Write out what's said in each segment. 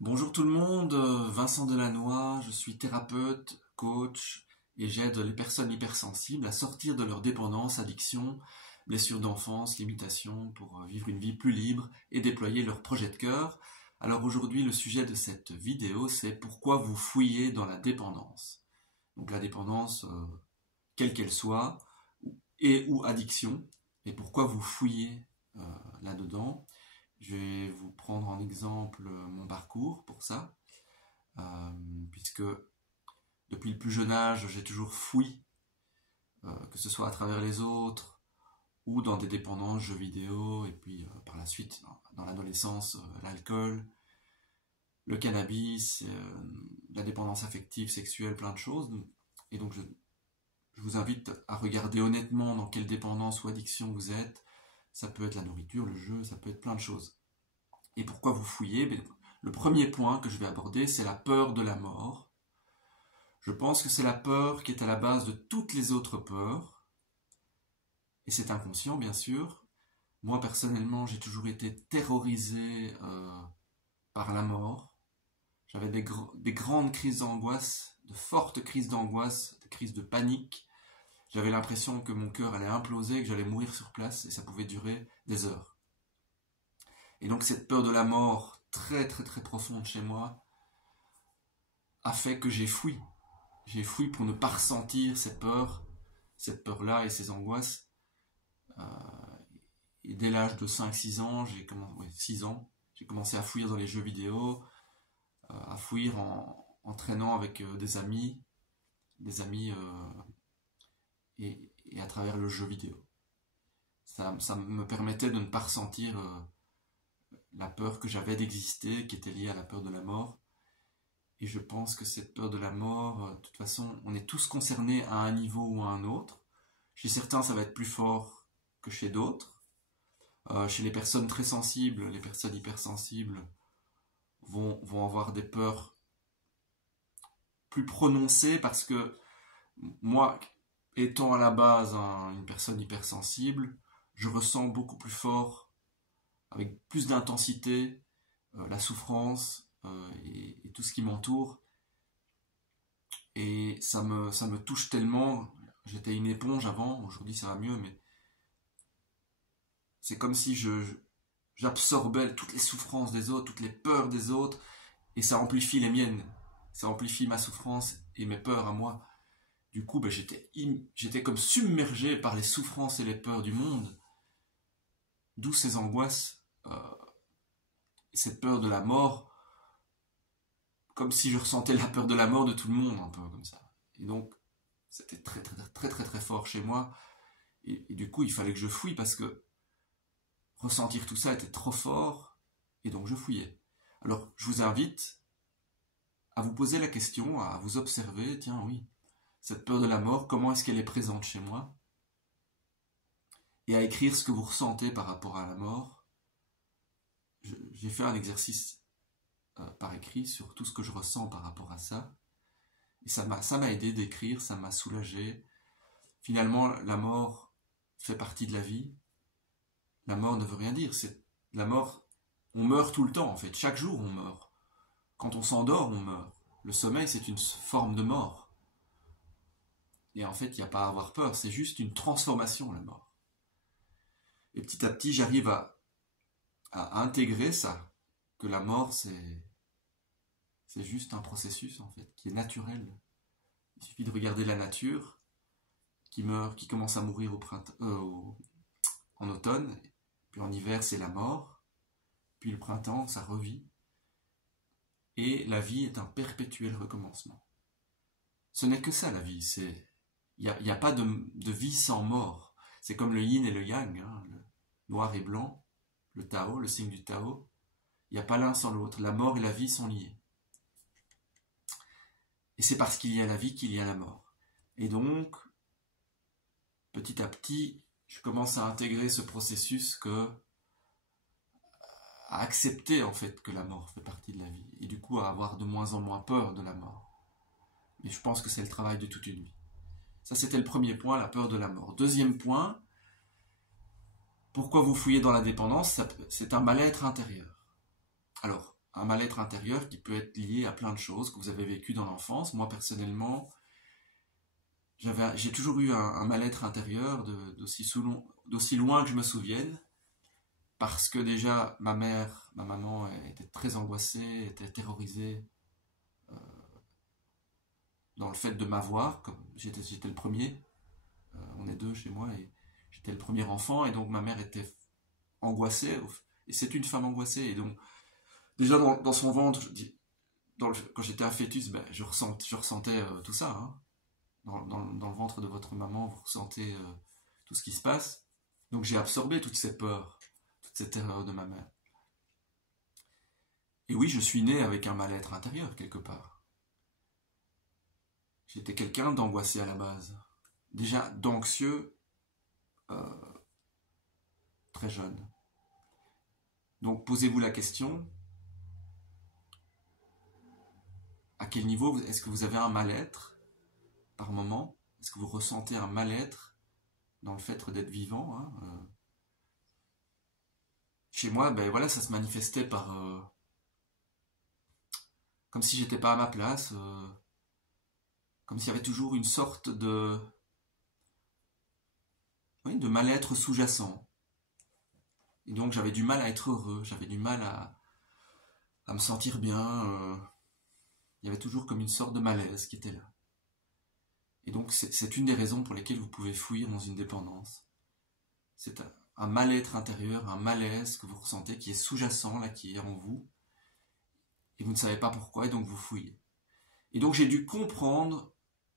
Bonjour tout le monde, Vincent Delannoy, je suis thérapeute, coach et j'aide les personnes hypersensibles à sortir de leur dépendance, addiction, blessures d'enfance, limitations pour vivre une vie plus libre et déployer leur projet de cœur. Alors aujourd'hui le sujet de cette vidéo c'est pourquoi vous fouillez dans la dépendance. Donc la dépendance, quelle qu'elle soit, et ou addiction, et pourquoi vous fouillez là-dedans. Je vais vous prendre en exemple mon parcours pour ça, puisque depuis le plus jeune âge, j'ai toujours fouillé, que ce soit à travers les autres ou dans des dépendances, jeux vidéo, et puis par la suite, dans l'adolescence, l'alcool, le cannabis, la dépendance affective, sexuelle, plein de choses. Et donc je vous invite à regarder honnêtement dans quelle dépendance ou addiction vous êtes. Ça peut être la nourriture, le jeu, ça peut être plein de choses. Et pourquoi vous fouillez? Le premier point que je vais aborder, c'est la peur de la mort. Je pense que c'est la peur qui est à la base de toutes les autres peurs. Et c'est inconscient, bien sûr. Moi, personnellement, j'ai toujours été terrorisé par la mort. J'avais des grandes crises d'angoisse, de fortes crises d'angoisse, des crises de panique. J'avais l'impression que mon cœur allait imploser, que j'allais mourir sur place, et ça pouvait durer des heures. Et donc cette peur de la mort, très très très profonde chez moi, a fait que j'ai fui. J'ai fui pour ne pas ressentir cette peur-là et ces angoisses. Et dès l'âge de 5-6 ans, 6 ans, j'ai commencé à fuir dans les jeux vidéo, à fuir en traînant avec des amis et à travers le jeu vidéo. Ça me permettait de ne pas ressentir la peur que j'avais d'exister, qui était liée à la peur de la mort. Et je pense que cette peur de la mort, de toute façon, on est tous concernés à un niveau ou à un autre. Chez certains, ça va être plus fort que chez d'autres. Chez les personnes très sensibles, les personnes hypersensibles vont avoir des peurs plus prononcées parce que moi, étant à la base une personne hypersensible, je ressens beaucoup plus fort, avec plus d'intensité, la souffrance et tout ce qui m'entoure. Et ça me touche tellement. J'étais une éponge avant, aujourd'hui ça va mieux, mais c'est comme si j'absorbais toutes les souffrances des autres, toutes les peurs des autres, et ça amplifie les miennes. Ça amplifie ma souffrance et mes peurs à moi. Du coup, j'étais comme submergé par les souffrances et les peurs du monde. D'où ces angoisses, cette peur de la mort, comme si je ressentais la peur de la mort de tout le monde, un peu comme ça. Et donc, c'était très très très très très fort chez moi. Et du coup, il fallait que je fouille parce que ressentir tout ça était trop fort. Et donc, je fouillais. Alors, je vous invite à vous poser la question, à vous observer. Tiens, oui, cette peur de la mort, comment est-ce qu'elle est présente chez moi? Et à écrire ce que vous ressentez par rapport à la mort. J'ai fait un exercice par écrit sur tout ce que je ressens par rapport à ça. Et ça m'a aidé d'écrire, ça m'a soulagé. Finalement, la mort fait partie de la vie. La mort ne veut rien dire. La mort, on meurt tout le temps en fait. Chaque jour, on meurt. Quand on s'endort, on meurt. Le sommeil, c'est une forme de mort. Et en fait, il n'y a pas à avoir peur. C'est juste une transformation, la mort. Et petit à petit, j'arrive à intégrer ça. Que la mort, c'est juste un processus, en fait, qui est naturel. Il suffit de regarder la nature, qui meurt, qui commence à mourir en automne, puis en hiver, c'est la mort, puis le printemps, ça revit. Et la vie est un perpétuel recommencement. Ce n'est que ça, la vie. Il n'y a pas de vie sans mort. C'est comme le yin et le yang, hein, le noir et blanc, le Tao, le signe du Tao. Il n'y a pas l'un sans l'autre. La mort et la vie sont liées. Et c'est parce qu'il y a la vie qu'il y a la mort. Et donc, petit à petit, je commence à intégrer ce processus à accepter en fait que la mort fait partie de la vie. Et du coup, à avoir de moins en moins peur de la mort. Mais je pense que c'est le travail de toute une vie. Ça, c'était le premier point, la peur de la mort. Deuxième point, pourquoi vous fouillez dans la dépendance? C'est un mal-être intérieur. Alors, un mal-être intérieur qui peut être lié à plein de choses que vous avez vécues dans l'enfance. Moi, personnellement, j'ai toujours eu un mal-être intérieur d'aussi loin que je me souvienne, parce que déjà, ma maman, était très angoissée, était terrorisée dans le fait de m'avoir, comme j'étais le premier. On est deux chez moi, et j'étais le premier enfant, et donc ma mère était angoissée, et c'est une femme angoissée, et donc, déjà dans son ventre, quand j'étais un fœtus, ben, je ressentais tout ça, hein. Dans le ventre de votre maman, vous ressentez tout ce qui se passe. Donc j'ai absorbé toutes ces peurs, toute cette terreur de ma mère. Et oui, je suis né avec un mal-être intérieur quelque part. J'étais quelqu'un d'angoissé à la base. Déjà d'anxieux euh, très jeune. Donc posez-vous la question, à quel niveau est-ce que vous avez un mal-être par moment? Est-ce que vous ressentez un mal-être dans le fait d'être vivant, hein? Chez moi, ben voilà, ça se manifestait par comme si j'étais pas à ma place, comme s'il y avait toujours une sorte oui, de mal-être sous-jacent. Et donc j'avais du mal à être heureux, j'avais du mal à me sentir bien. Il y avait toujours comme une sorte de malaise qui était là. Et donc c'est une des raisons pour lesquelles vous pouvez fuir dans une dépendance. C'est un mal-être intérieur, un malaise que vous ressentez qui est sous-jacent, là, qui est en vous, et vous ne savez pas pourquoi, et donc vous fouillez. Et donc j'ai dû comprendre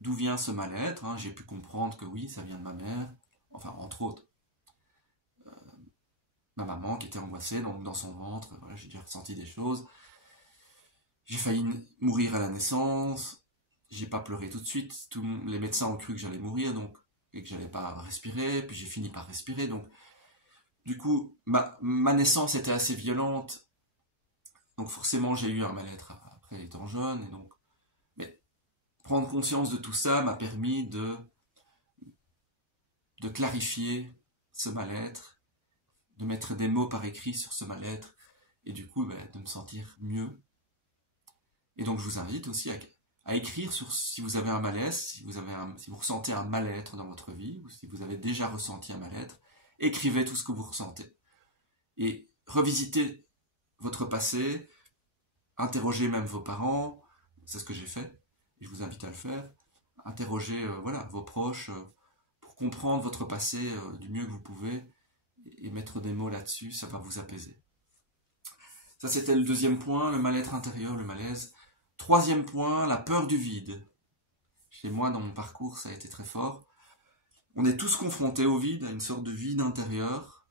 d'où vient ce mal-être, hein. J'ai pu comprendre que oui, ça vient de ma mère, enfin entre autres. Ma maman qui était angoissée, donc dans son ventre, voilà, j'ai déjà ressenti des choses. J'ai failli mourir à la naissance, j'ai pas pleuré tout de suite, les médecins ont cru que j'allais mourir, donc, et que j'allais pas respirer, puis j'ai fini par respirer, donc du coup, ma naissance était assez violente, donc forcément j'ai eu un mal-être après étant jeune, et donc, mais prendre conscience de tout ça m'a permis de clarifier ce mal-être, de mettre des mots par écrit sur ce mal-être, et du coup de me sentir mieux. Et donc je vous invite aussi à écrire sur si vous avez un malaise, si vous ressentez un mal-être dans votre vie, ou si vous avez déjà ressenti un mal-être, écrivez tout ce que vous ressentez. Et revisitez votre passé, interrogez même vos parents, c'est ce que j'ai fait, et je vous invite à le faire. Interrogez voilà, vos proches pour comprendre votre passé du mieux que vous pouvez, et mettre des mots là-dessus, ça va vous apaiser. Ça, c'était le deuxième point, le mal-être intérieur, le malaise. Troisième point, la peur du vide. Chez moi, dans mon parcours, ça a été très fort. On est tous confrontés au vide, à une sorte de vide intérieur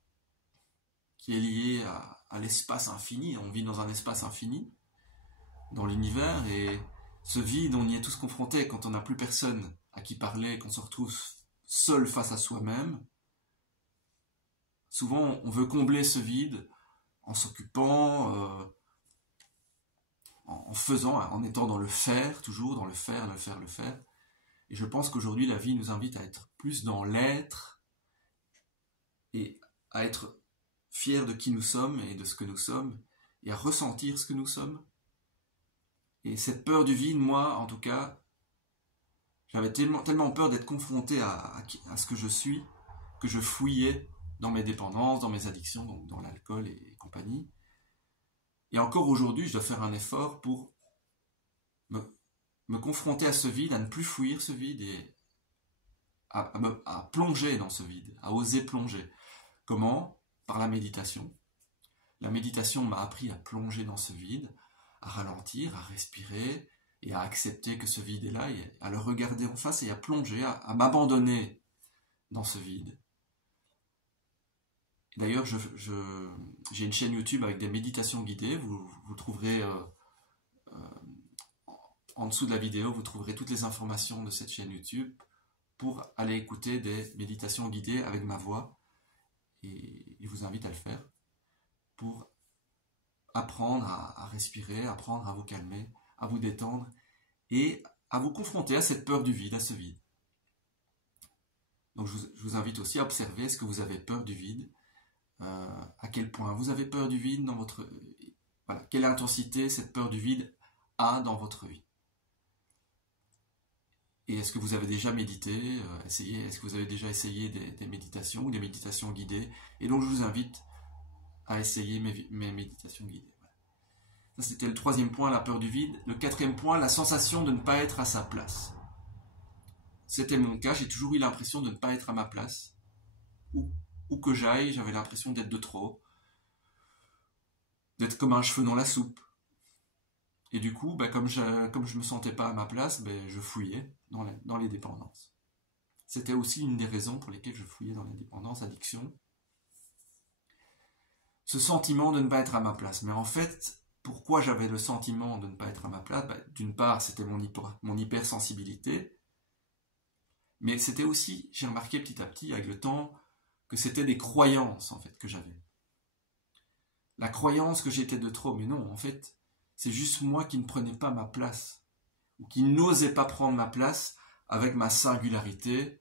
qui est lié à l'espace infini. On vit dans un espace infini, dans l'univers, et ce vide, on y est tous confrontés quand on n'a plus personne à qui parler, qu'on se retrouve seul face à soi-même. Souvent, on veut combler ce vide en s'occupant, en faisant, en étant dans le faire, toujours dans le faire, le faire, le faire. Et je pense qu'aujourd'hui, la vie nous invite à être plus dans l'être et à être fiers de qui nous sommes et de ce que nous sommes et à ressentir ce que nous sommes. Et cette peur du vide, moi, en tout cas, j'avais tellement peur d'être confronté à ce que je suis, que je fouillais dans mes dépendances, dans mes addictions, donc dans l'alcool et compagnie. Et encore aujourd'hui, je dois faire un effort pour me confronter à ce vide, à ne plus fuir ce vide et à plonger dans ce vide, à oser plonger. Comment? Par la méditation. La méditation m'a appris à plonger dans ce vide, à ralentir, à respirer et à accepter que ce vide est là, et à le regarder en face et à plonger, à m'abandonner dans ce vide. D'ailleurs, j'ai une chaîne YouTube avec des méditations guidées, vous trouverez en dessous de la vidéo, vous trouverez toutes les informations de cette chaîne YouTube pour aller écouter des méditations guidées avec ma voix, et je vous invite à le faire pour apprendre à respirer, apprendre à vous calmer, à vous détendre et à vous confronter à cette peur du vide, à ce vide. Donc je vous invite aussi à observer, est-ce que vous avez peur du vide, à quel point vous avez peur du vide dans votre... Voilà, quelle intensité cette peur du vide a dans votre vie. Et est-ce que vous avez déjà médité, est-ce que vous avez déjà essayé des méditations ou des méditations guidées? Et donc je vous invite à essayer mes méditations guidées. Voilà. Ça c'était le troisième point, la peur du vide. Le quatrième point, la sensation de ne pas être à sa place. C'était mon cas, j'ai toujours eu l'impression de ne pas être à ma place. Où que j'aille, j'avais l'impression d'être de trop, d'être comme un cheveu dans la soupe. Et du coup, comme je me sentais pas à ma place, je fouillais dans les dépendances. C'était aussi une des raisons pour lesquelles je fouillais dans les dépendances, addiction. Ce sentiment de ne pas être à ma place. Mais en fait, pourquoi j'avais le sentiment de ne pas être à ma place? D'une part, c'était mon hypersensibilité. Mais c'était aussi, j'ai remarqué petit à petit, avec le temps, que c'était des croyances, en fait, que j'avais. La croyance que j'étais de trop. Mais non, en fait, c'est juste moi qui ne prenais pas ma place, ou qui n'osais pas prendre ma place avec ma singularité,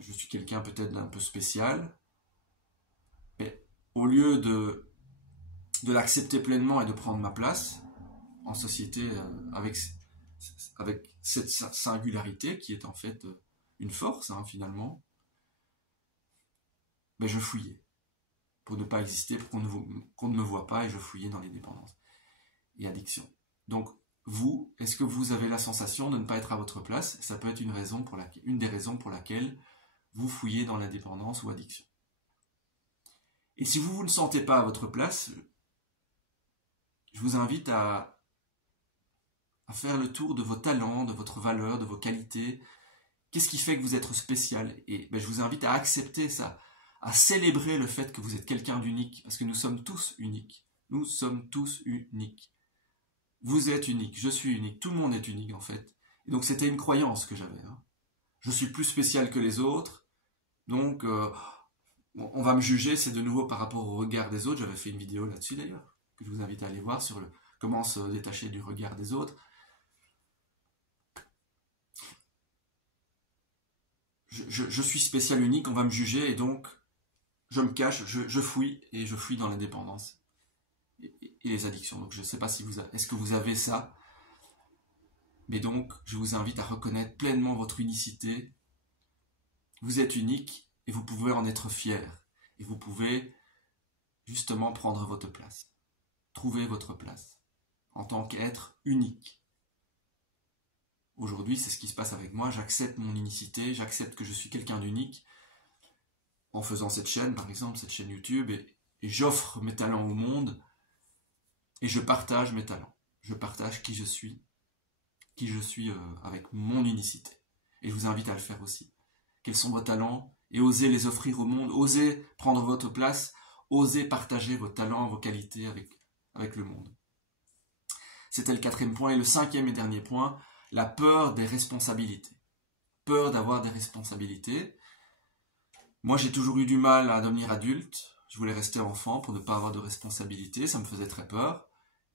je suis quelqu'un peut-être d'un peu spécial, mais au lieu de l'accepter pleinement et de prendre ma place en société avec cette singularité qui est en fait une force finalement, je fouillais pour ne pas exister, pour qu'on ne me voit pas, et je fouillais dans les dépendances et addictions. Donc vous, est-ce que vous avez la sensation de ne pas être à votre place? Ça peut être une des raisons pour laquelle vous fouillez dans la dépendance ou addiction. Et si vous ne sentez pas à votre place, je vous invite à faire le tour de vos talents, de votre valeur, de vos qualités. Qu'est-ce qui fait que vous êtes spécial? Et je vous invite à accepter ça, à célébrer le fait que vous êtes quelqu'un d'unique, parce que nous sommes tous uniques. Nous sommes tous uniques. Vous êtes unique, je suis unique, tout le monde est unique en fait. Et donc c'était une croyance que j'avais. Je suis plus spécial que les autres, donc on va me juger, c'est de nouveau par rapport au regard des autres. J'avais fait une vidéo là-dessus d'ailleurs, que je vous invite à aller voir sur comment se détacher du regard des autres. Je suis spécial, unique, on va me juger, et donc je me cache, je fouille, et je fouille dans la dépendance et les addictions. Donc je ne sais pas si est-ce que vous avez ça, mais donc je vous invite à reconnaître pleinement votre unicité. Vous êtes unique et vous pouvez en être fier, et vous pouvez justement prendre votre place, trouver votre place en tant qu'être unique. Aujourd'hui, c'est ce qui se passe avec moi. J'accepte mon unicité, j'accepte que je suis quelqu'un d'unique en faisant cette chaîne, par exemple, cette chaîne YouTube, et j'offre mes talents au monde, et je partage mes talents. Je partage qui je suis avec mon unicité. Et je vous invite à le faire aussi. Quels sont vos talents? Et osez les offrir au monde, osez prendre votre place, osez partager vos talents, vos qualités avec le monde. C'était le quatrième point. Et le cinquième et dernier point, la peur des responsabilités. Peur d'avoir des responsabilités. Moi, j'ai toujours eu du mal à devenir adulte. Je voulais rester enfant pour ne pas avoir de responsabilités. Ça me faisait très peur.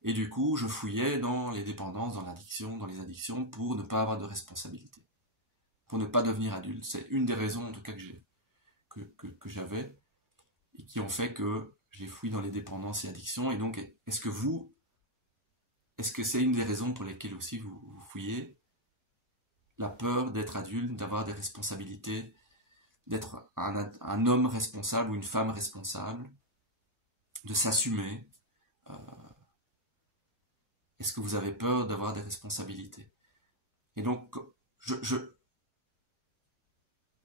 Et du coup, je fouillais dans les dépendances, dans les addictions, pour ne pas avoir de responsabilités. Pour ne pas devenir adulte. C'est une des raisons, en tout cas, que j'avais, et qui ont fait que j'ai fouillé dans les dépendances et addictions. Et donc, est-ce que c'est une des raisons pour lesquelles aussi vous fouillez? La peur d'être adulte, d'avoir des responsabilités, d'être un homme responsable ou une femme responsable, de s'assumer. Est-ce que vous avez peur d'avoir des responsabilités? Et donc,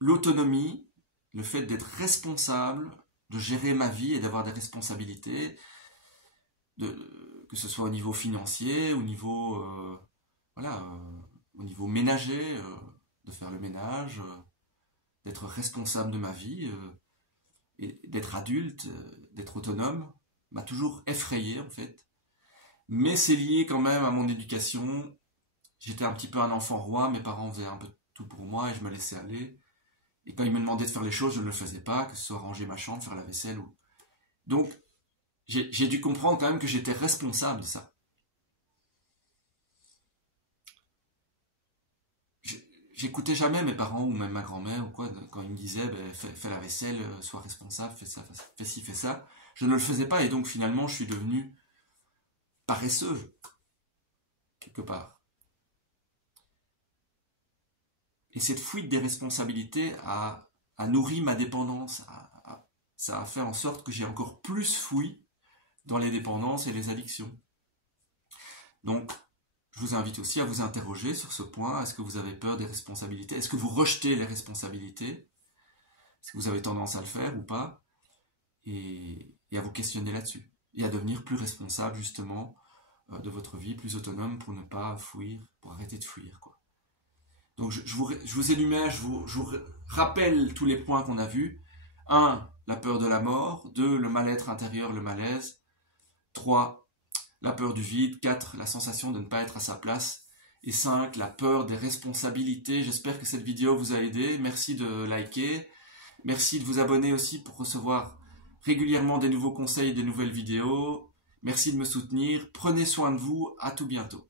l'autonomie, le fait d'être responsable, de gérer ma vie et d'avoir des responsabilités, que ce soit au niveau financier, au niveau, au niveau ménager, de faire le ménage, d'être responsable de ma vie, et d'être adulte, d'être autonome, m'a toujours effrayé en fait. Mais c'est lié quand même à mon éducation. J'étais un petit peu un enfant roi, mes parents faisaient un peu tout pour moi et je me laissais aller. Et quand ils me demandaient de faire les choses, je ne le faisais pas, que ce soit ranger ma chambre, faire la vaisselle. Donc, j'ai dû comprendre quand même que j'étais responsable de ça. J'écoutais jamais mes parents ou même ma grand-mère ou quoi, quand ils me disaient fais la vaisselle, sois responsable, fais ça, fais ci, fais ça. Je ne le faisais pas et donc finalement je suis devenu paresseux, quelque part. Et cette fuite des responsabilités a nourri ma dépendance, ça a fait en sorte que j'ai encore plus fui dans les dépendances et les addictions. Donc, je vous invite aussi à vous interroger sur ce point. Est-ce que vous avez peur des responsabilités? Est-ce que vous rejetez les responsabilités? Est-ce que vous avez tendance à le faire ou pas? Et à vous questionner là-dessus. Et à devenir plus responsable, justement, de votre vie, plus autonome pour ne pas fuir, pour arrêter de fuir, quoi. Donc, je vous énumère, je vous rappelle tous les points qu'on a vus. 1. La peur de la mort. 2. Le mal-être intérieur, le malaise. 3. La peur du vide. 4. La sensation de ne pas être à sa place. Et 5. La peur des responsabilités. J'espère que cette vidéo vous a aidé. Merci de liker. Merci de vous abonner aussi pour recevoir régulièrement des nouveaux conseils et des nouvelles vidéos. Merci de me soutenir. Prenez soin de vous. À tout bientôt.